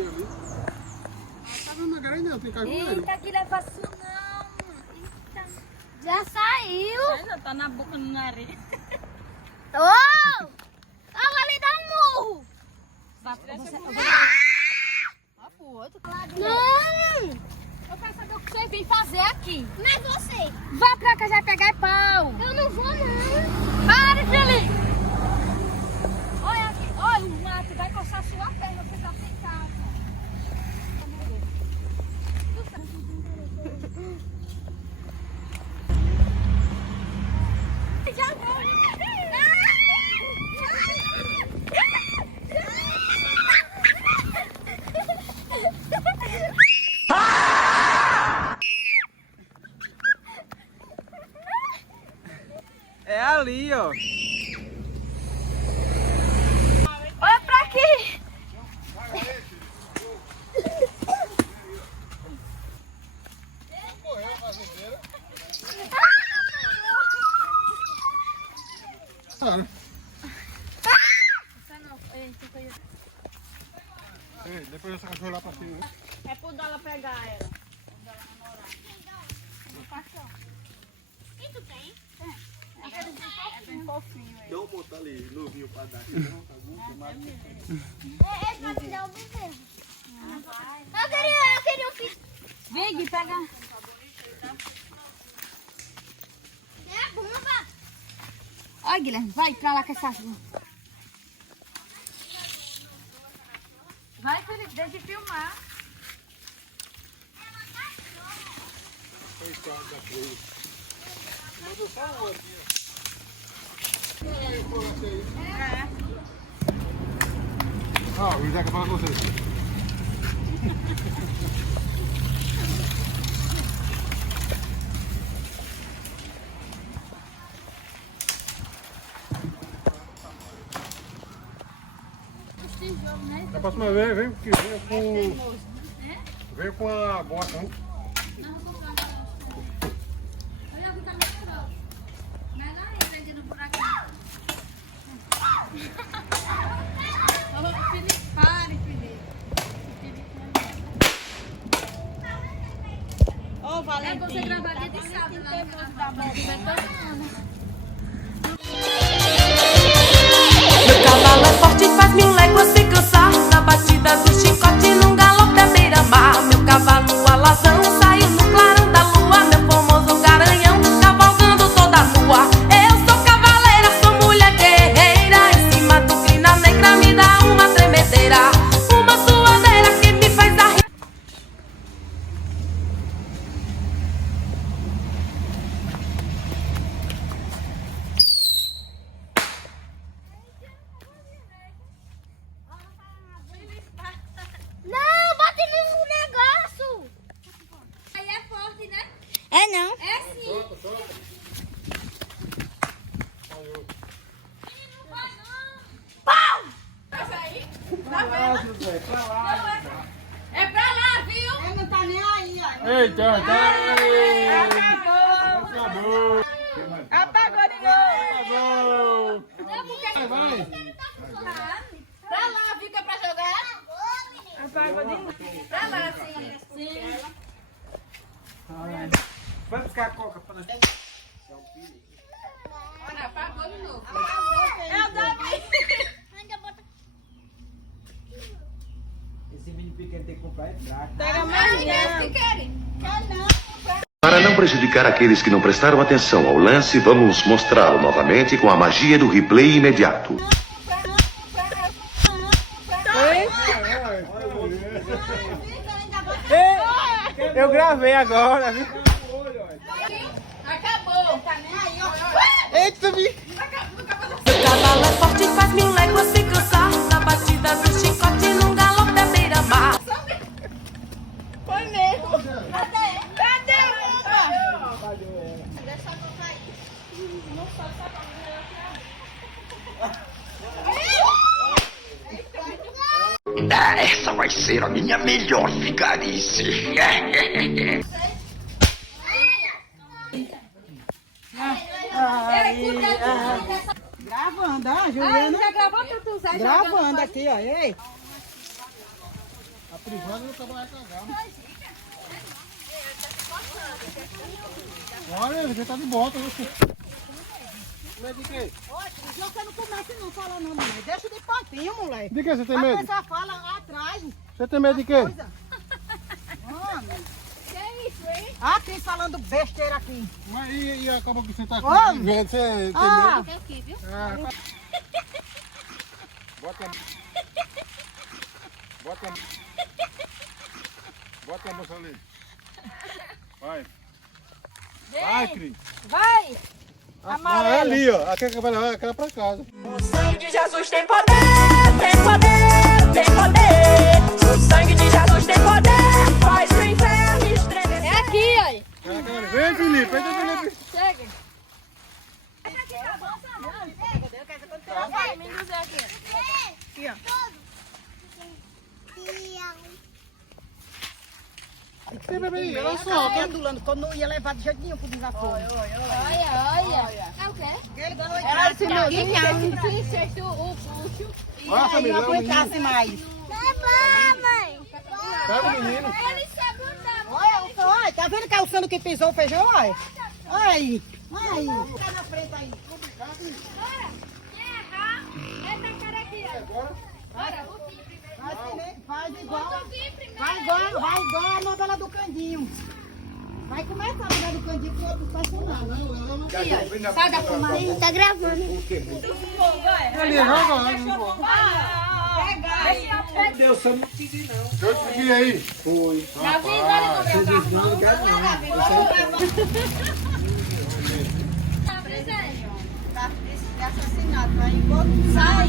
ali. Tá na grande não, tem cajueiro. Eita, que leva isso não. Eita. Já saiu. Ainda tá na boca, no nariz. Ô! Tava ali dar um murro. Não! Eu quero saber o que você vem fazer aqui. Mas você? Vá pra cá, já pegar pau. Eu não vou, não. Pare, Felipe! Olha aqui, olha o mato, vai coçar sua perna, você tá sem calça. Já vou. É ali, ó. Olha pra aqui. Ei, depois essa cachorra lá pra cima. Né? É pro Dala pegar ela. Quem tu tem? É bem fofinho ele. Dá um monte ali, novinho pra dar. Ele pode dar o bezerro. Eu queria um filho. Vem, Gui, pega. É a bomba. Olha, Guilherme, vai pra lá com essa ajuda. Vai, Felipe, deixa de filmar. Coitado da coisa. Mandou só um aqui, ó. Aí, pô, essa aí. Ó, o Isaac fala com vocês. Da próxima vez, vem com a bota, hein? Ô, Valentim. Você gravaria de sábado lá no canal da Meu cavalo é forte, faz 1000 léguas sem cansar. Na batida do chicote, num galope à beira-mar. Meu cavalo alazão saiu no clarão da lua. Meu famoso garanhão cavalgando toda nua. Eu sou cavaleira, sou mulher guerreira. Em cima do crina negra me dá uma tremedeira. Uma suadeira que me faz arrepiar. Não, bota no negócio. Aí é forte, né? É não. É sim. Solta, solta. Não vai não. É pra lá, viu? Ele não tá nem aí, ó. Eita, Acabou. acabou. Apagou de novo. Acabou. Não, porque Vai. Pra lá, fica pra jogar. Apagou de novo. Pra lá, sim. Sim. Vai buscar a coca pra nós. Olha, apagou de novo. É o Davi. Esse mini pequeno tem que comprar é fraco. Pega mais ninguém. Quer não. Para não prejudicar aqueles que não prestaram atenção ao lance, vamos mostrá-lo novamente com a magia do replay imediato. Eu gravei agora, viu? Acabou. Tá nem aí, ó. Eita, vi. Meu cavalo é forte, faz 1000 léguas sem cansar. Na batida do chicote, num galope à beira-mar. Foi mesmo. Cadê? Cadê, opa? Deixa eu cair. Não sabe Essa vai ser a minha melhor vigarice. Gravando, ó, Juliana. já gravou tudo, Zé? Gravando aqui, ó. Ei. privada não acaba de cagar. Olha, ele tá de bota, você. Mas de quê? Olha, você não começa não falando não, moleque. Deixa de pontinho, moleque. De que você tem A medo? pessoa fala lá atrás. Você tem medo de quê? Coisa. Aqui falando besteira aqui. Mas e acabou que você tá aqui? Homem. Vendo, você tem Ah, medo? Aqui, viu? Ah, Bota a moça ali. Vai. Vai, Cris. vai. É ali, ó. Aquela vai levar aquela pra casa. O sangue de Jesus tem poder, tem poder, tem poder. O sangue de Jesus tem poder, faz o inferno estremecer. É aqui, olha. Vem, Felipe. Vem, Felipe. Chega. Você bebe aí, ela Só solta. pendulando, quando não ia levar de jeito nenhum pro desaforo. Olha. É o quê? Era assim mesmo. Se enxerto o puxo. Olha, família, Não é o menino. aguentasse mais. Pega o menino. Olha, tá vendo calçando que pisou o feijão? Olha. Olha aí. Olha aí. Tá na frente aí. Faz igual. Vai igual a novela do Candinho. Vai começar a novela do Candinho pro outro personagem. Sai da fumaça. Tá gravando. Ali, joga. Deus, eu não pedi não. Eu te vi aí. Foi. Tá de assassinato. Aí, sai.